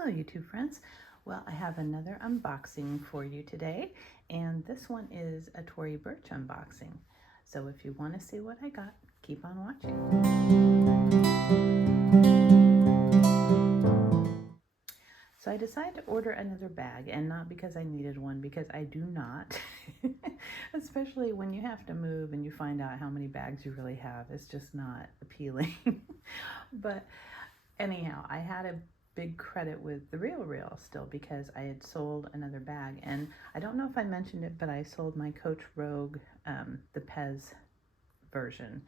Hello YouTube friends. Well, I have another unboxing for you today, and this one is a Tory Burch unboxing. So if you want to see what I got, keep on watching. So I decided to order another bag, and not because I needed one, because I do not. Especially when you have to move and you find out how many bags you really have. It's just not appealing. But anyhow, I had a big credit with the Real still because I had sold another bag, and I don't know if I mentioned it, but I sold my Coach Rogue, the Pez version,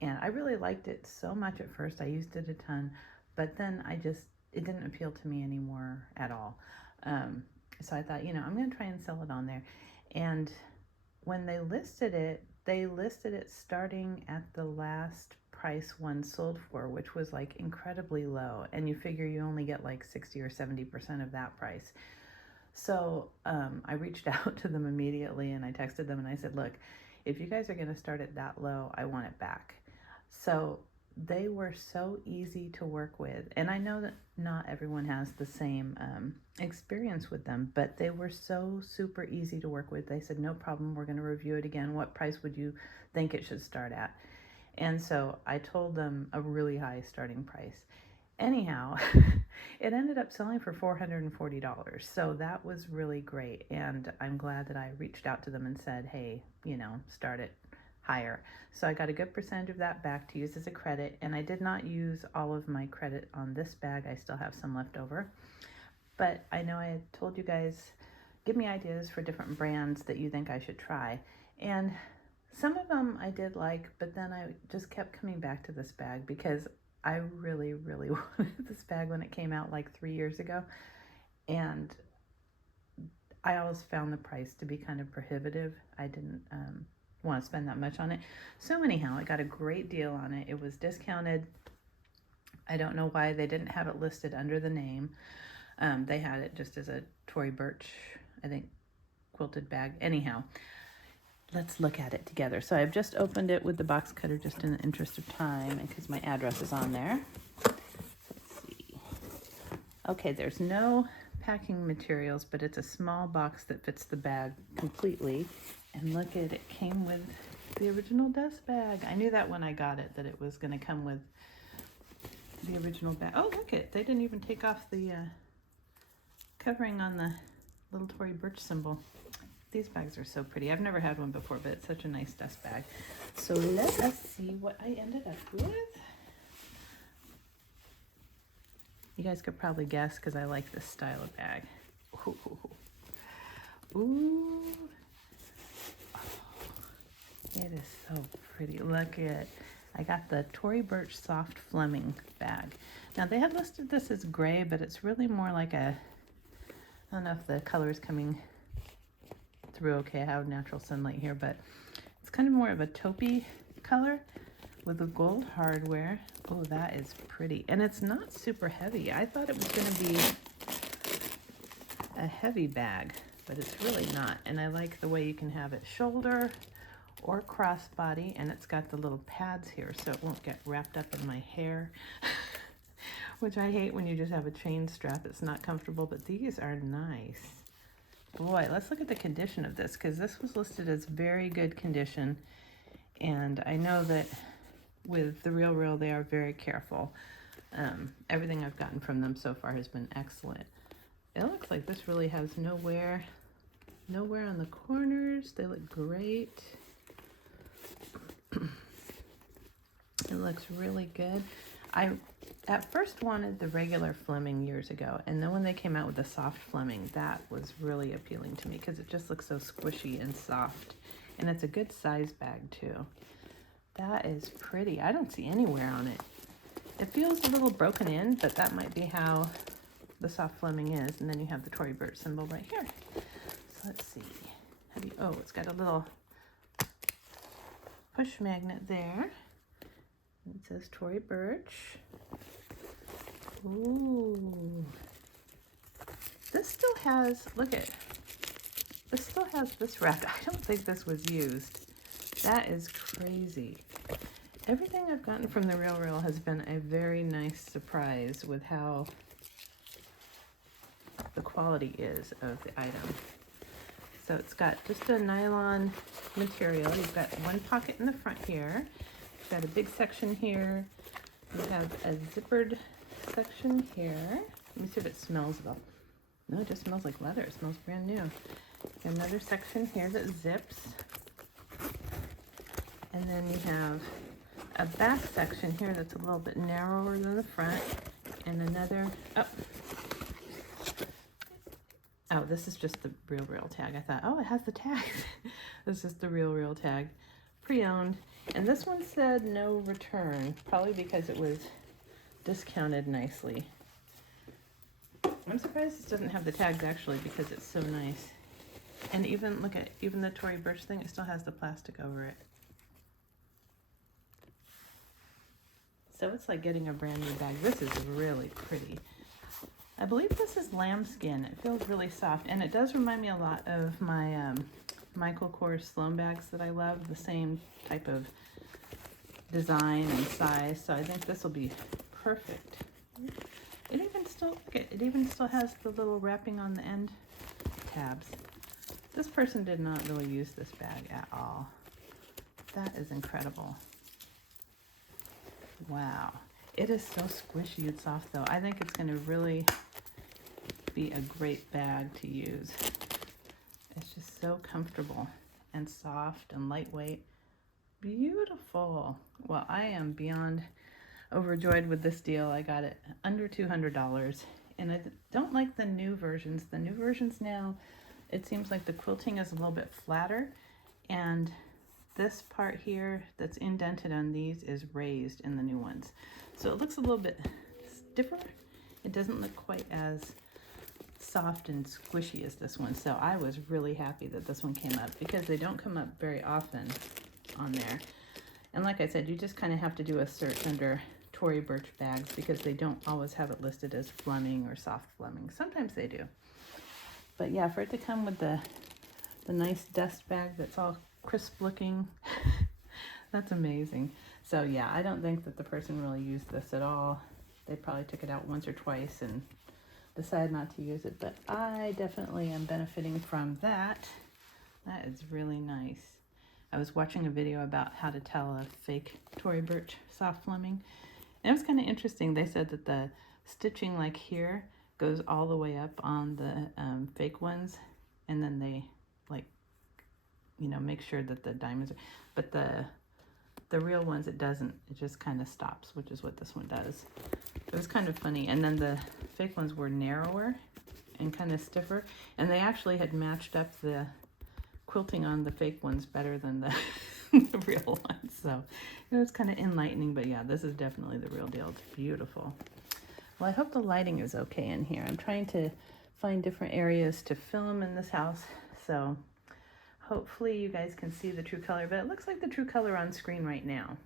and I really liked it so much at first. I used it a ton, but then it didn't appeal to me anymore at all. So I thought, I'm going to try and sell it on there. And when they listed it starting at the last price one sold for, which was like incredibly low, and you figure you only get like 60 or 70% of that price. So I reached out to them immediately, and I texted them and I said, look, if you guys are going to start it that low, I want it back. So they were so easy to work with, and I know that not everyone has the same experience with them, but they were so super easy to work with. They said, no problem, we're going to review it again. What price would you think it should start at? And so I told them a really high starting price. Anyhow, it ended up selling for $440. So that was really great. And I'm glad that I reached out to them and said, hey, start it higher. So I got a good percentage of that back to use as a credit. And I did not use all of my credit on this bag. I still have some left over. But I know I had told you guys, give me ideas for different brands that you think I should try. And some of them I did like, but then I just kept coming back to this bag because I really, really wanted this bag when it came out like 3 years ago. And I always found the price to be kind of prohibitive. I didn't want to spend that much on it. So anyhow, I got a great deal on it. It was discounted. I don't know why they didn't have it listed under the name. They had it just as a Tory Burch, I think, quilted bag. Anyhow, let's look at it together. So I've just opened it with the box cutter just in the interest of time, and because my address is on there. Let's see. Okay, there's no packing materials, but it's a small box that fits the bag completely. And look at it, came with the original dust bag. I knew that when I got it, that it was going to come with the original bag. Oh, look it, they didn't even take off the covering on the little Tory Burch symbol. These bags are so pretty. I've never had one before, but it's such a nice dust bag. So let us see what I ended up with. You guys could probably guess because I like this style of bag. Ooh. Ooh. Oh, it is so pretty. Look at, I got the Tory Burch Soft Fleming bag. Now they had listed this as gray, but it's really more like a, I don't know if the color is coming through okay. I have natural sunlight here, but it's kind of more of a taupey color with the gold hardware. Oh, that is pretty. And it's not super heavy. I thought it was going to be a heavy bag, but it's really not. And I like the way you can have it shoulder or crossbody, and it's got the little pads here so it won't get wrapped up in my hair, which I hate when you just have a chain strap. It's not comfortable, but these are nice. Boy, let's look at the condition of this, because this was listed as very good condition, and I know that with the Real, they are very careful. Everything I've gotten from them so far has been excellent. It looks like this really has no wear on the corners. They look great. It looks really good. I at first wanted the regular Fleming years ago, and then when they came out with the soft Fleming, that was really appealing to me because it just looks so squishy and soft, and it's a good size bag too. That is pretty. I don't see any wear on it. It feels a little broken in, but that might be how the soft Fleming is. And then you have the Tory Burch symbol right here. So let's see. Oh, it's got a little push magnet there. It says Tory Burch. Ooh. This still has, this still has this wrap. I don't think this was used. That is crazy. Everything I've gotten from the Real has been a very nice surprise with how the quality is of the item. So it's got just a nylon material. You've got one pocket in the front here. You've got a big section here. You have a zippered section here. Let me see if it smells though. No, it just smells like leather. It smells brand new. Another section here that zips. And then you have a back section here that's a little bit narrower than the front. And another, oh, this is just the real tag. I thought, oh, it has the tag. This is the real tag. Pre-owned. And this one said no return, probably because it was discounted nicely. I'm surprised this doesn't have the tags actually, because it's so nice. And even, look at, even the Tory Burch thing, it still has the plastic over it. So it's like getting a brand new bag. This is really pretty. I believe this is lambskin. It feels really soft, and it does remind me a lot of my Michael Kors Sloan bags that I love, the same type of design and size. So I think this will be perfect. It even still has the little wrapping on the end tabs. This person did not really use this bag at all. That is incredible. Wow. It is so squishy and soft though. I think it's going to really be a great bag to use. It's just so comfortable and soft and lightweight. Beautiful. Well, I am beyond overjoyed with this deal. I got it under $200, and I don't like the new versions. The new versions now, it seems like the quilting is a little bit flatter, and this part here that's indented on these is raised in the new ones. So it looks a little bit stiffer. It doesn't look quite as soft and squishy as this one. So I was really happy that this one came up, because they don't come up very often on there. And like I said, you just kind of have to do a search under Tory Burch bags, because they don't always have it listed as Fleming or soft Fleming. Sometimes they do. But yeah, for it to come with the nice dust bag that's all crisp looking, that's amazing. So yeah, I don't think that the person really used this at all. They probably took it out once or twice and decided not to use it, but I definitely am benefiting from that. That is really nice. I was watching a video about how to tell a fake Tory Burch soft Fleming, and it was kind of interesting. They said that the stitching like here goes all the way up on the fake ones, and then they like, you know, make sure that the diamonds are, but the real ones, it doesn't. It just kind of stops, which is what this one does. It was kind of funny. And then the fake ones were narrower and kind of stiffer, and they actually had matched up the quilting on the fake ones better than the, the real ones. So it was kind of enlightening, but yeah, this is definitely the real deal. It's beautiful. Well, I hope the lighting is okay in here. I'm trying to find different areas to film in this house, so hopefully you guys can see the true color, but it looks like the true color on screen right now.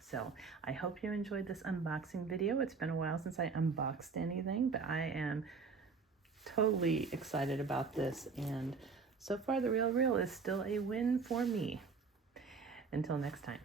So I hope you enjoyed this unboxing video. It's been a while since I unboxed anything, but I am totally excited about this, and so far the Real Real is still a win for me. Until next time.